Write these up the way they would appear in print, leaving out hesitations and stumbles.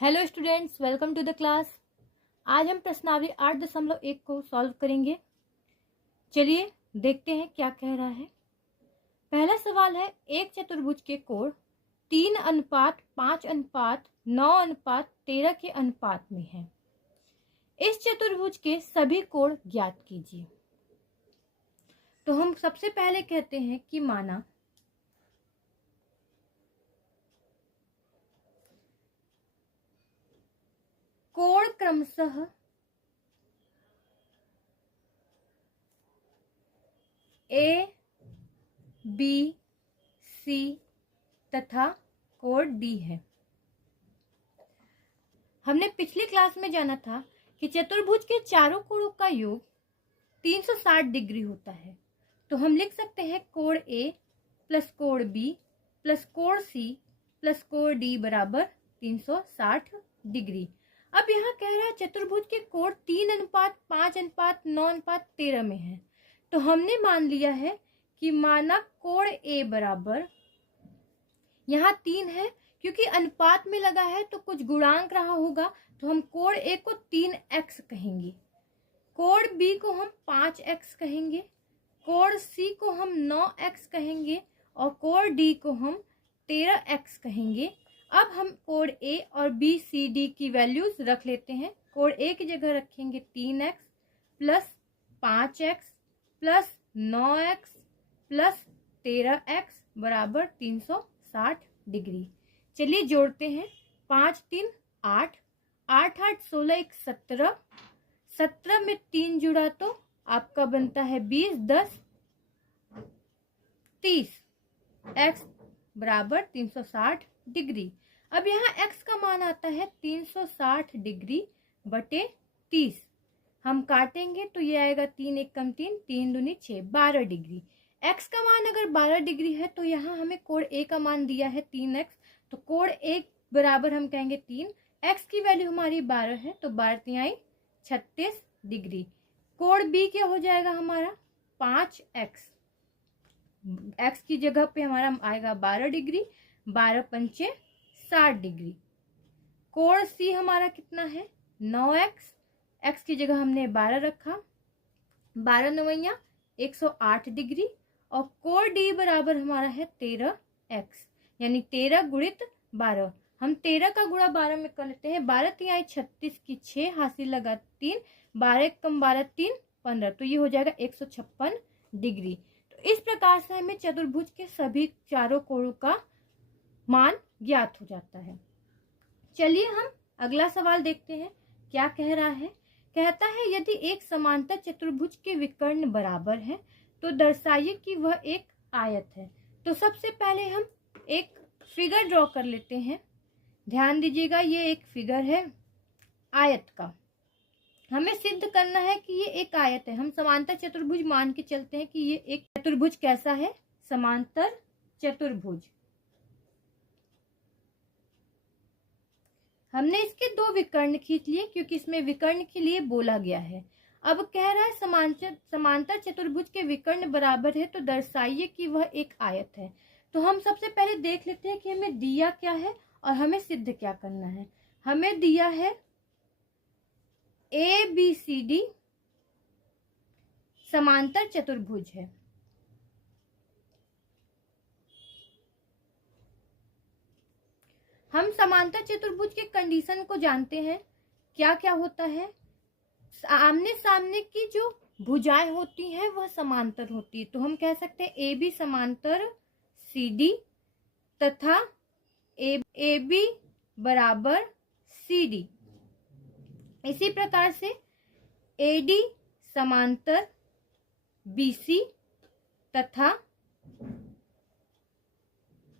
Hello students, welcome to the class. आज हम प्रश्नावली 8.1 को सॉल्व करेंगे। चलिए देखते हैं क्या कह रहा है। पहला सवाल है, एक चतुर्भुज के कोण 3:5:9:13 के अनुपात में है। इस चतुर्भुज के सभी कोण ज्ञात कीजिए। तो हम सबसे पहले कहते हैं कि माना कोण क्रमशः ए, बी, सी तथा कोण डी है। हमने पिछली क्लास में जाना था कि चतुर्भुज के चारों कोणों का योग 360 डिग्री होता है। तो हम लिख सकते हैं कोण ए प्लस कोण बी प्लस कोण सी प्लस कोण डी बराबर 360 डिग्री। अब यहाँ कह रहा है चतुर्भुज के कोण 3:5:9:13 में है। तो हमने मान लिया है कि माना कोण ए बराबर, यहाँ 3 है क्योंकि अनुपात में लगा है तो कुछ गुणांक रहा होगा, तो हम कोण ए को 3x कहेंगे, कोण बी को हम 5x कहेंगे, कोण सी को हम 9x कहेंगे और कोण डी को हम 13x कहेंगे। अब हम कोण ए और बी सी डी की वैल्यूज रख लेते हैं। कोण ए की जगह रखेंगे 3x plus 5x plus 9x plus 13x बराबर 360 डिग्री। चलिए जोड़ते हैं। 5 3 8, 8 8 16 1 17, 17 में 3 जुड़ा तो आपका बनता है 20, 10 30, x बराबर 360 डिग्री। अब यहाँ x का मान आता है 360 डिग्री बटे 30। हम काटेंगे तो ये आएगा 3 1 कम 3, 3 दूनी 6, 12 डिग्री। x का मान अगर 12 डिग्री है तो यहाँ हमें कोण a का मान दिया है 3x, तो कोण a बराबर हम कहेंगे 3, x की वैल्यू हमारी 12 है तो 12 3 36 डिग्री। कोण b क्या हो जाएगा हमारा 5x, x की जगह पे हमारा आएगा 12 डिग्री, 12 पंचे 60 डिग्री। कोण c हमारा कितना है 9x, x की जगह हमने 12 रखा, 12 9 108 डिग्री और कोण d बराबर हमारा है 13x, यानी 13 गुणित 12। हम 13 का गुणा 12 में कर लेते हैं। 12 3 36 की 6 हासिल लगा 3, 12 कम 12 3 15, तो ये हो जाएगा 156 डिग्री। तो इस प्रकार से हमें चतुर्भुज के सभी चारों कोणों का मान ज्ञात हो जाता है। चलिए हम अगला सवाल देखते हैं क्या कह रहा है। कहता है यदि एक समांतर चतुर्भुज के विकर्ण बराबर है तो दर्शाइए कि वह एक आयत है। तो सबसे पहले हम एक फिगर ड्रॉ कर लेते हैं। ध्यान दीजिएगा, ये एक फिगर है आयत का। हमें सिद्ध करना है कि ये एक आयत है। हम समांतर चतुर्भुज मान के चलते हैं कि ये एक चतुर्भुज कैसा है, समांतर चतुर्भुज। हमने इसके 2 विकर्ण खींच लिए क्योंकि इसमें विकर्ण के लिए बोला गया है। अब कह रहा है समांतर चतुर्भुज के विकर्ण बराबर है तो दर्शाइए कि वह एक आयत है। तो हम सबसे पहले देख लेते हैं कि हमें दिया क्या है और हमें सिद्ध क्या करना है। हमें दिया है ए बी सी डी समांतर चतुर्भुज है। हम समांतर चतुर्भुज के कंडीशन को जानते हैं। क्या क्या होता है, आमने सामने की जो भुजाएं होती हैं वह समांतर होती है। तो हम कह सकते हैं ए बी समांतर सी डी तथा ए बी बराबर सी डी। इसी प्रकार से ए डी समांतर बी सी तथा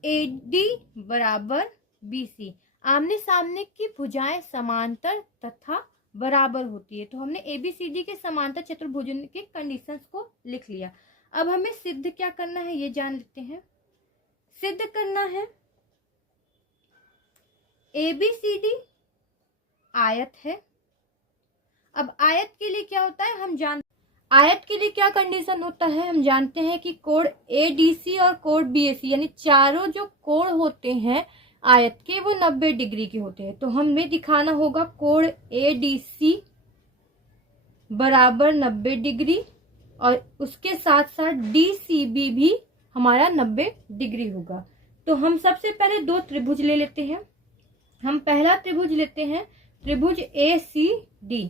ए डी बराबर BC। आमने सामने की भुजाएं समांतर तथा बराबर होती है। तो हमने ABCD के समांतर चतुर्भुज के कंडीशंस को लिख लिया। अब हमें सिद्ध क्या करना है ये जान लेते हैं। सिद्ध करना है ABCD आयत है। अब आयत के लिए क्या होता है आयत के लिए क्या कंडीशन होता है हम जानते हैं कि कोण ADC और कोण BAC यानी चारों जो कोण होते हैं आयत के वो 90 डिग्री के होते हैं। तो हमें दिखाना होगा कोण ADC बराबर 90 डिग्री और उसके साथ साथ DCB भी हमारा 90 डिग्री होगा। तो हम सबसे पहले दो त्रिभुज ले लेते हैं। हम पहला त्रिभुज लेते हैं त्रिभुज ACD।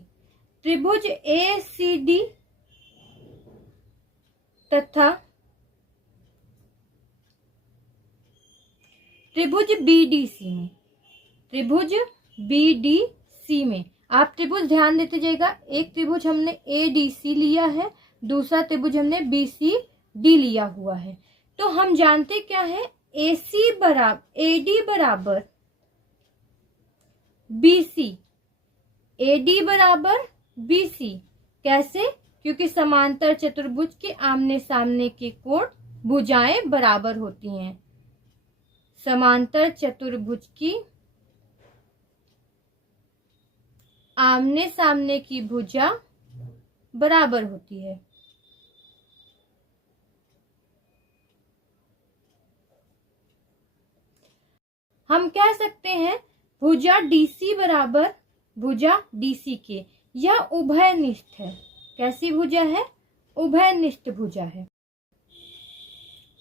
त्रिभुज ACD तथा त्रिभुज BDC में, त्रिभुज BDC में आप त्रिभुज ध्यान देते जाइएगा। एक त्रिभुज हमने ADC लिया है, दूसरा त्रिभुज हमने BCD लिया हुआ है। तो हम जानते क्या है, AD बराबर BC, AD बराबर BC। कैसे? क्योंकि समांतर चतुर्भुज के आमने सामने के कोण भुजाएं बराबर होती हैं। समांतर चतुर्भुज की आमने सामने की भुजा बराबर होती है। हम कह सकते हैं भुजा DC बराबर भुजा DC के। यह उभयनिष्ठ है। कैसी भुजा है? उभयनिष्ठ भुजा है।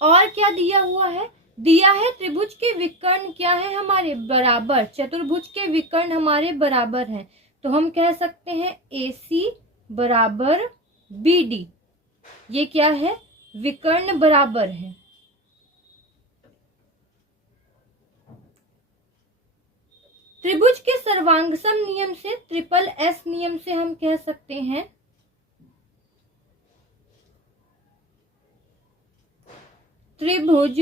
और क्या दिया हुआ है? दिया है त्रिभुज के विकर्ण क्या है हमारे बराबर, चतुर्भुज के विकर्ण हमारे बराबर हैं। तो हम कह सकते हैं AC बराबर BD। ये क्या है? विकर्ण बराबर है। त्रिभुज के सर्वांगसम नियम से, ट्रिपल S नियम से हम कह सकते हैं त्रिभुज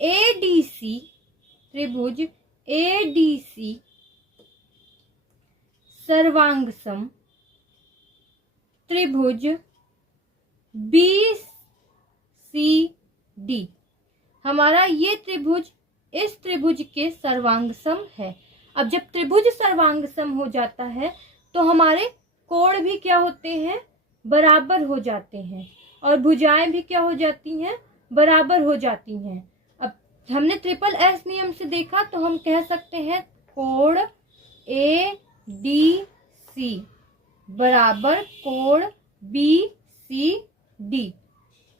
ADC सर्वांगसम त्रिभुज BCD। हमारा ये त्रिभुज इस त्रिभुज के सर्वांगसम है। अब जब त्रिभुज सर्वांगसम हो जाता है तो हमारे कोण भी क्या होते हैं? बराबर हो जाते हैं और भुजाएं भी क्या हो जाती हैं? बराबर हो जाती हैं। अब हमने ट्रिपल S नियम से देखा तो हम कह सकते हैं कोण ADC बराबर कोण BCD।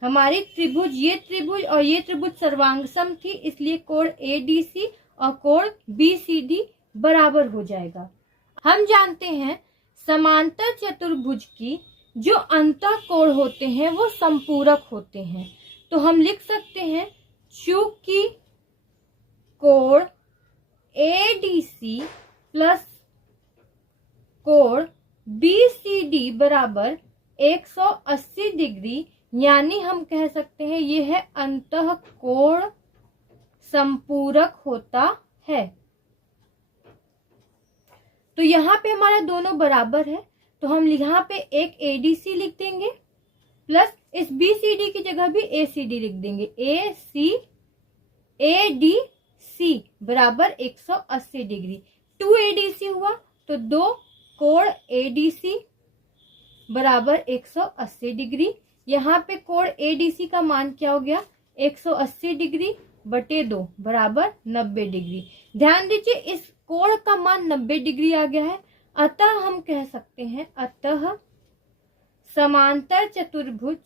हमारी त्रिभुज, ये त्रिभुज और ये त्रिभुज सर्वांगसम थी, इसलिए कोण ADC और कोण BCD बराबर हो जाएगा। हम जानते हैं समांतर चतुर्भुज की जो अंतः कोण होते हैं वो संपूरक होते हैं। तो हम लिख सकते हैं चूंकि कोण ADC प्लस कोण BCD बराबर 180 डिग्री, यानी हम कह सकते हैं ये है अंतः कोण संपूरक होता है। तो यहाँ पे हमारा दोनों बराबर है, तो हम यहाँ पे एक ADC लिख देंगे प्लस इस BCD की जगह भी ACD लिख देंगे। ADC बराबर 180 डिग्री। 2 ADC हुआ तो 2 कोण ADC बराबर 180 डिग्री। यहाँ पे कोण ADC का मान क्या हो गया? 180 डिग्री बटे 2 बराबर 90 डिग्री। ध्यान दीजिए इस कोण का मान 90 डिग्री आ गया है। अतः हम कह सकते हैं अतः समांतर चतुर्भुज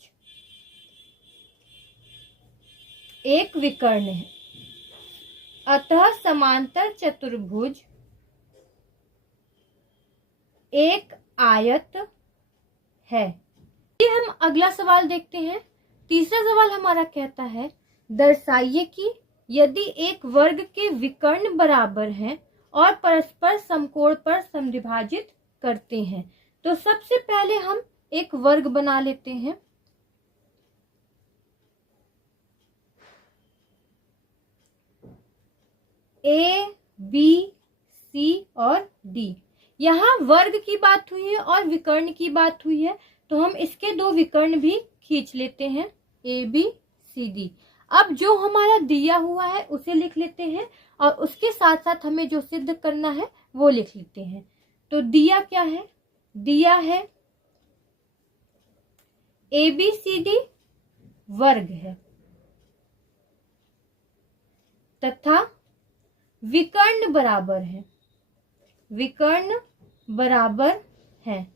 एक विकर्ण है। अतः समांतर चतुर्भुज एक आयत है। ये हम अगला सवाल देखते हैं। तीसरा सवाल हमारा कहता है दर्शाइए कि यदि एक वर्ग के विकर्ण बराबर हैं और परस्पर समकोण पर समद्विभाजित करते हैं। तो सबसे पहले हम एक वर्ग बना लेते हैं। A, B, C और D। यहाँ वर्ग की बात हुई है और विकर्ण की बात हुई है, तो हम इसके दो विकर्ण भी खींच लेते हैं ABCD। अब जो हमारा दिया हुआ है उसे लिख लेते हैं और उसके साथ साथ हमें जो सिद्ध करना है वो लिख लेते हैं। तो दिया क्या है? दिया है ABCD वर्ग है तथा विकर्ण बराबर है, विकर्ण बराबर है,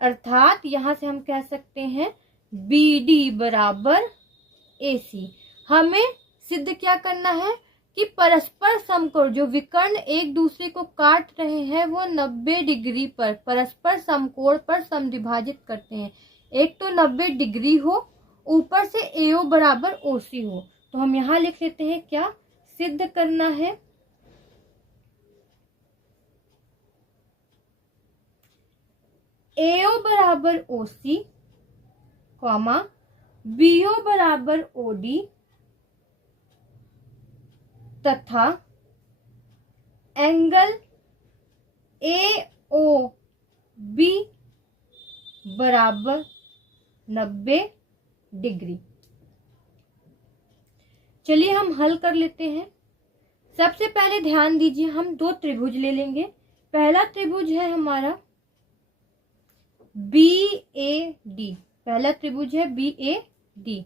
अर्थात यहां से हम कह सकते हैं BD बराबर AC। हमें सिद्ध क्या करना है कि परस्पर समकोण जो विकर्ण एक दूसरे को काट रहे हैं वो 90 डिग्री पर परस्पर समकोण पर समद्विभाजित करते हैं। एक तो 90 डिग्री हो, ऊपर से AO बराबर OC हो। तो हम यहां लिख लेते हैं क्या सिद्ध करना है, AO बराबर OC, BO बराबर OD तथा एंगल AOB बराबर 90 डिग्री। चलिए हम हल कर लेते हैं। सबसे पहले ध्यान दीजिए, हम दो त्रिभुज ले लेंगे। पहला त्रिभुज है हमारा BAD, पहला त्रिभुज है BAD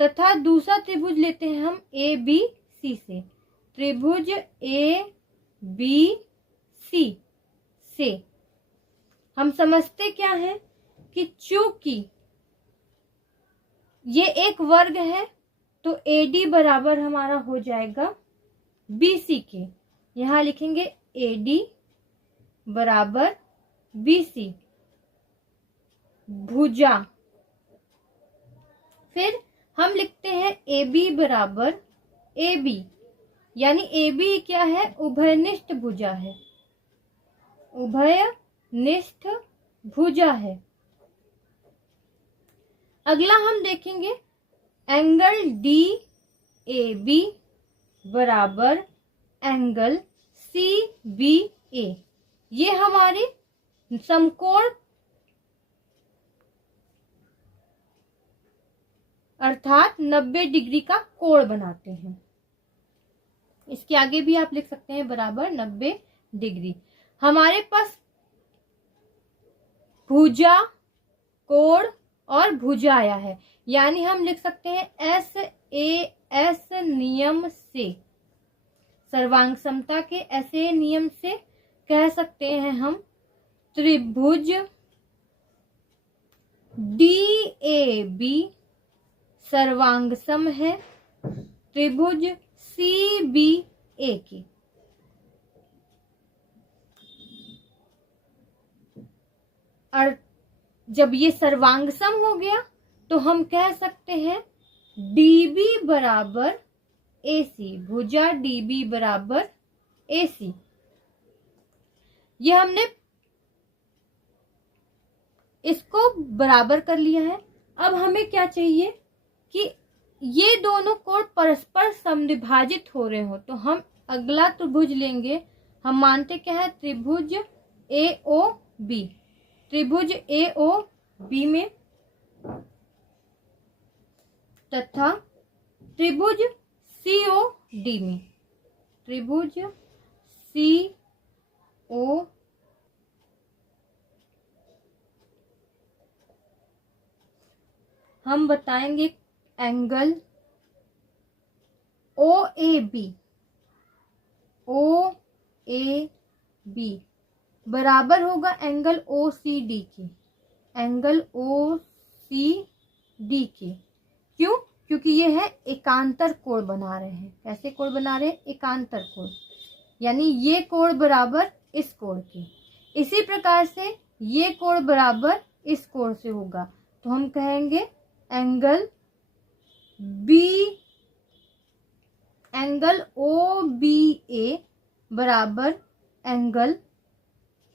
तथा दूसरा त्रिभुज लेते हैं हम ABC से। त्रिभुज ABC से हम समझते क्या है कि चूंकि ये एक वर्ग है तो AD बराबर हमारा हो जाएगा BC के। यहां लिखेंगे AD बराबर BC भुजा। फिर हम लिखते हैं AB बराबर AB, यानी AB क्या है, उभयनिष्ठ भुजा है, उभयनिष्ठ भुजा है। अगला हम देखेंगे एंगल DAB बराबर एंगल CBA। ये हमारे समकोण अर्थात 90 डिग्री का कोण बनाते हैं। इसके आगे भी आप लिख सकते हैं बराबर 90 डिग्री। हमारे पास भुजा, कोण और भुजा आया है, यानी हम लिख सकते हैं SAS नियम से, सर्वांग समता के ऐसे नियम से कह सकते हैं हम त्रिभुज DAB सर्वांग सम है त्रिभुज CBA की। और जब ये सर्वांग सम हो गया तो हम कह सकते हैं DB बराबर AC, भुजा DB बराबर AC। ये हमने इसको बराबर कर लिया है। अब हमें क्या चाहिए कि ये दोनों कोण परस्पर समद्विभाजित हो रहे हो, तो हम अगला त्रिभुज लेंगे। हम मानते क्या है, त्रिभुज AOB, त्रिभुज AOB में तथा त्रिभुज COD में, त्रिभुज CO हम बताएंगे एंगल OAB बराबर होगा एंगल OCD की, एंगल OCD की। क्यों? क्योंकि ये है एकांतर कोण बना रहे हैं। कैसे कोण बना रहे हैं? एकांतर कोण, यानी ये कोण बराबर इस कोण के। इसी प्रकार से ये कोण बराबर इस कोण से होगा, तो हम कहेंगे एंगल OBA बराबर एंगल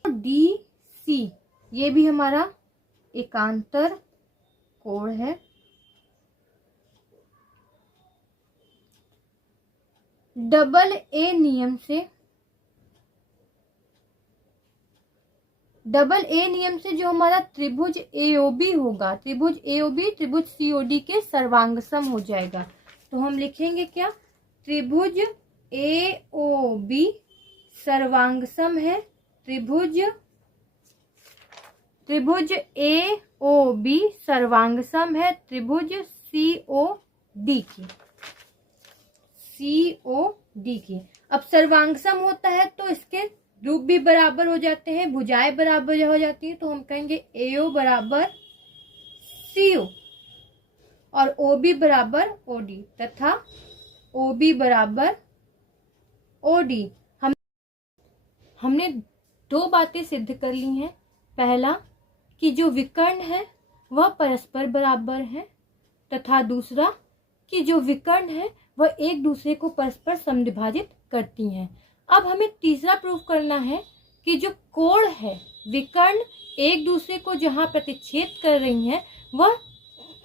DC। ये भी हमारा एकांतर कोण है। डबल A नियम से जो हमारा त्रिभुज AOB होगा, त्रिभुज AOB त्रिभुज COD के सर्वांगसम हो जाएगा। तो हम लिखेंगे क्या, त्रिभुज AOB सर्वांगसम है त्रिभुज AOB सर्वांगसम है त्रिभुज COD की। अब सर्वांग सम होता है तो इसके रूप भी बराबर हो जाते हैं, भुजाएं बराबर हो जाती हैं, तो हम कहेंगे AO बराबर CO और OB बराबर OD तथा OB बराबर OD। हमने दो बातें सिद्ध कर ली हैं। पहला कि जो विकर्ण है वह परस्पर बराबर है, तथा दूसरा कि जो विकर्ण है वह एक दूसरे को परस्पर समद्विभाजित करती हैं। अब हमें तीसरा प्रूफ करना है कि जो कोण है, विकर्ण एक दूसरे को जहां प्रतिच्छेद कर रही हैं वह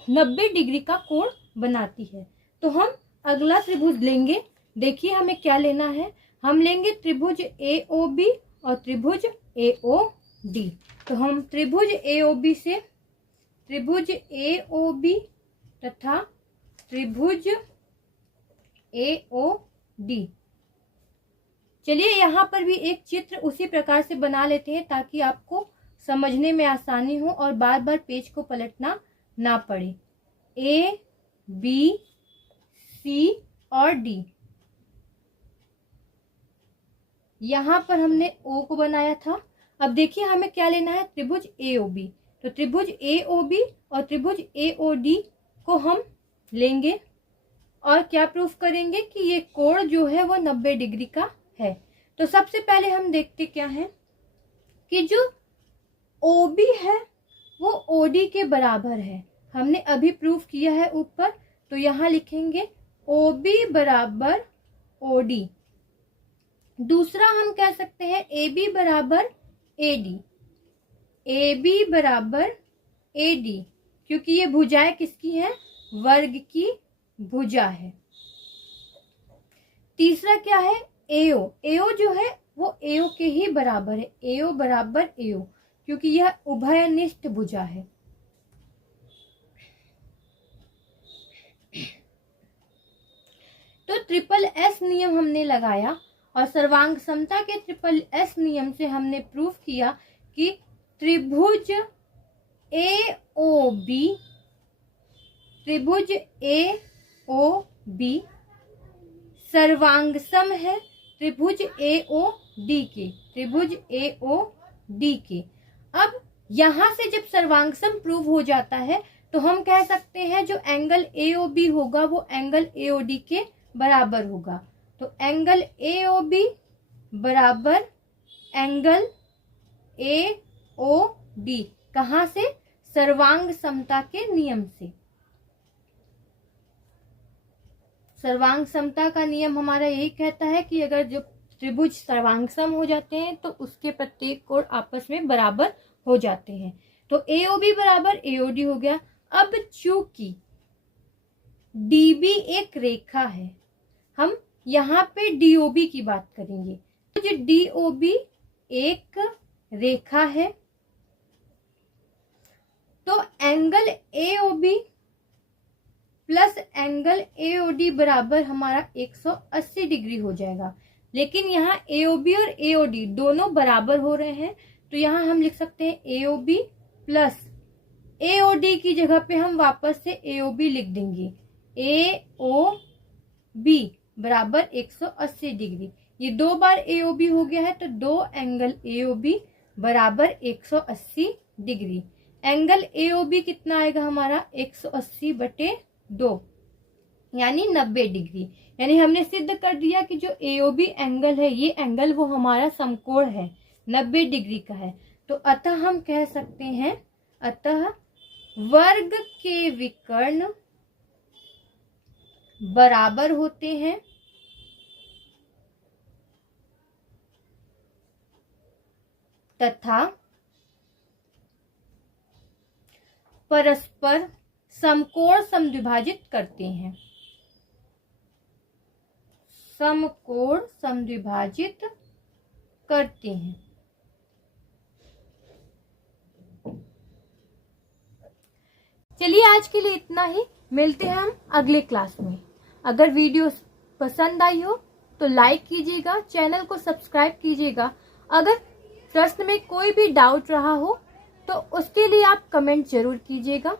90 डिग्री का कोण बनाती है। तो हम अगला त्रिभुज लेंगे। देखिए हमें क्या लेना है, हम लेंगे त्रिभुज AOB और त्रिभुज AOD। तो हम त्रिभुज AOB से त्रिभुज AOB तथा त्रिभुज AOD, चलिए यहाँ पर भी एक चित्र उसी प्रकार से बना लेते हैं ताकि आपको समझने में आसानी हो और बार बार पेज को पलटना ना पड़े। A, B, C और D। यहाँ पर हमने O को बनाया था। अब देखिए हमें क्या लेना है, त्रिभुज AOB। तो त्रिभुज AOB और त्रिभुज AOD को हम लेंगे और क्या प्रूफ करेंगे कि ये कोण जो है वो 90 डिग्री का है। तो सबसे पहले हम देखते क्या है कि जो OB है वो OD के बराबर है। हमने अभी प्रूफ किया है ऊपर, तो यहाँ लिखेंगे OB बराबर OD। दूसरा हम कह सकते हैं AB बराबर AD, AB बराबर AD, क्योंकि ये भुजाएं किसकी है, वर्ग की भुजा है। तीसरा क्या है, AO। AO जो है वो AO के ही बराबर है, AO बराबर AO, क्योंकि यह उभयनिष्ठ भुजा है। तो ट्रिपल S नियम हमने लगाया और सर्वांग समता के ट्रिपल S नियम से हमने प्रूफ किया कि त्रिभुज AOB, त्रिभुज AOB सर्वांगसम है त्रिभुज AOD के, त्रिभुज AOD के। अब यहां से जब सर्वांगसम प्रूव हो जाता है तो हम कह सकते हैं जो एंगल AOB होगा वो एंगल AOD के बराबर होगा। तो एंगल AOB बराबर एंगल AOD, कहां से, सर्वांग समता के नियम से। सर्वांग समता का नियम हमारा यही कहता है कि अगर जो त्रिभुज सर्वांगसम हो जाते हैं तो उसके प्रत्येक कोण आपस में बराबर हो जाते हैं। तो AOB बराबर AOD हो गया। अब चूंकि DB एक रेखा है, हम यहाँ पे DOB की बात करेंगे। तो जो DOB एक रेखा है तो angle AOB plus angle AOD बराबर हमारा 180 डिग्री हो जाएगा। लेकिन यहाँ AOB और AOD दोनों बराबर हो रहे हैं, तो यहाँ हम लिख सकते हैं AOB प्लस AOD की जगह पे हम वापस से AOB लिख देंगे, AOB बराबर 180 डिग्री। ये दो बार AOB हो गया है तो दो एंगल AOB बराबर 180 डिग्री। एंगल AOB कितना आएगा हमारा, 180/2 यानी 90 डिग्री। यानी हमने सिद्ध कर दिया कि जो AOB एंगल है ये एंगल वो हमारा समकोण है, 90 डिग्री का है। तो अतः हम कह सकते हैं, अतः वर्ग के विकर्ण बराबर होते हैं तथा परस्पर समकोण समद्विभाजित करते हैं, समकोण समद्विभाजित करते हैं। चलिए आज के लिए इतना ही, मिलते हैं हम अगले क्लास में। अगर वीडियो पसंद आई हो तो लाइक कीजिएगा, चैनल को सब्सक्राइब कीजिएगा। अगर प्रश्न में कोई भी डाउट रहा हो तो उसके लिए आप कमेंट जरूर कीजिएगा।